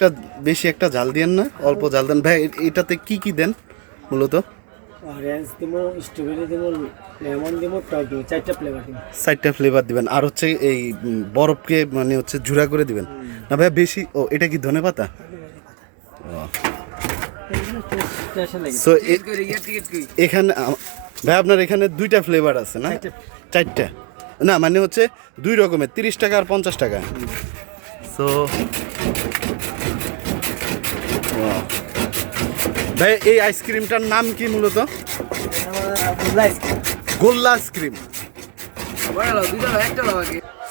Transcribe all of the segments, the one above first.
একটা বেশি একটা জাল দিয়েন না, অল্প জাল দেন ভাই। এটাতে কি কি দেন মূলত? অরেঞ্জ দিব, স্ট্রবেরি দিব, লেমন দিব, টক দিব, 4টা ফ্লেভার দিব। 4টা ফ্লেভার দিবেন। আর হচ্ছে এই বরফকে মানে হচ্ছে ঝুরা করে দিবেন না ভাই বেশি? ও এটা কি ধনেপাতা? সো এখানে ভাই আপনার এখানে 2টা ফ্লেভার আছে না? 4টা না, মানে হচ্ছে 2 রকমের, 30 টাকা আর 50 টাকা। সো ভাই এই আইসক্রিমটার নাম কি মূলত? গোল্লা আইসক্রিম।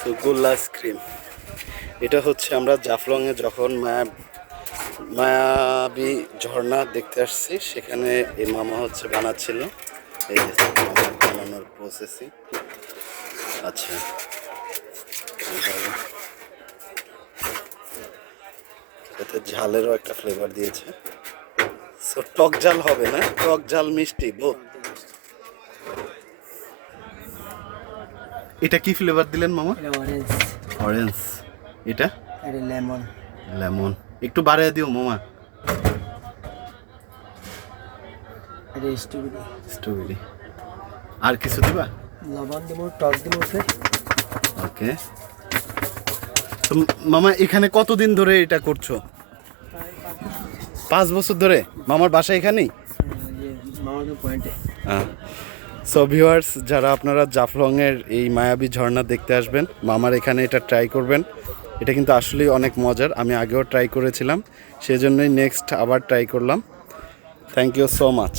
সো গোল্লা আইসক্রিম এটা হচ্ছে আমরা জাফলংয়ে যখন মায়াবী ঝর্ণা দেখতে আসছি, সেখানে এই মামা হচ্ছে বানাচ্ছিল। এই যে বানানোর প্রসেসই। আচ্ছা, এতে ঝালেরও একটা ফ্লেভার দিয়েছে। সো টক ঝাল হবে না, টক ঝাল মিষ্টি বোধ। এটা কি ফ্লেভার দিলেন মামা? অরেঞ্জ। অরেঞ্জ। এটা এটা লেমন। লেমন। একটু বাড়িয়ে দিও মামা। এটা স্ট্রবেরি। স্ট্রবেরি। আর কিছু দিবা? লবণ দিব, টক দিব। ওকে। তো মামা এখানে কতদিন ধরে এটা করছো? 5 বছর ধরে। মামার বাসা এখানেই? মামার পয়েন্টে। সো ভিউয়ার্স, যারা আপনারা জাফলংয়ের এই মায়াবী ঝর্ণা দেখতে আসবেন, মামার এখানে এটা ট্রাই করবেন। এটা কিন্তু আসলেই অনেক মজার। আমি আগেও ট্রাই করেছিলাম, সেজন্যই নেক্সট আবার ট্রাই করলাম। Thank you so much.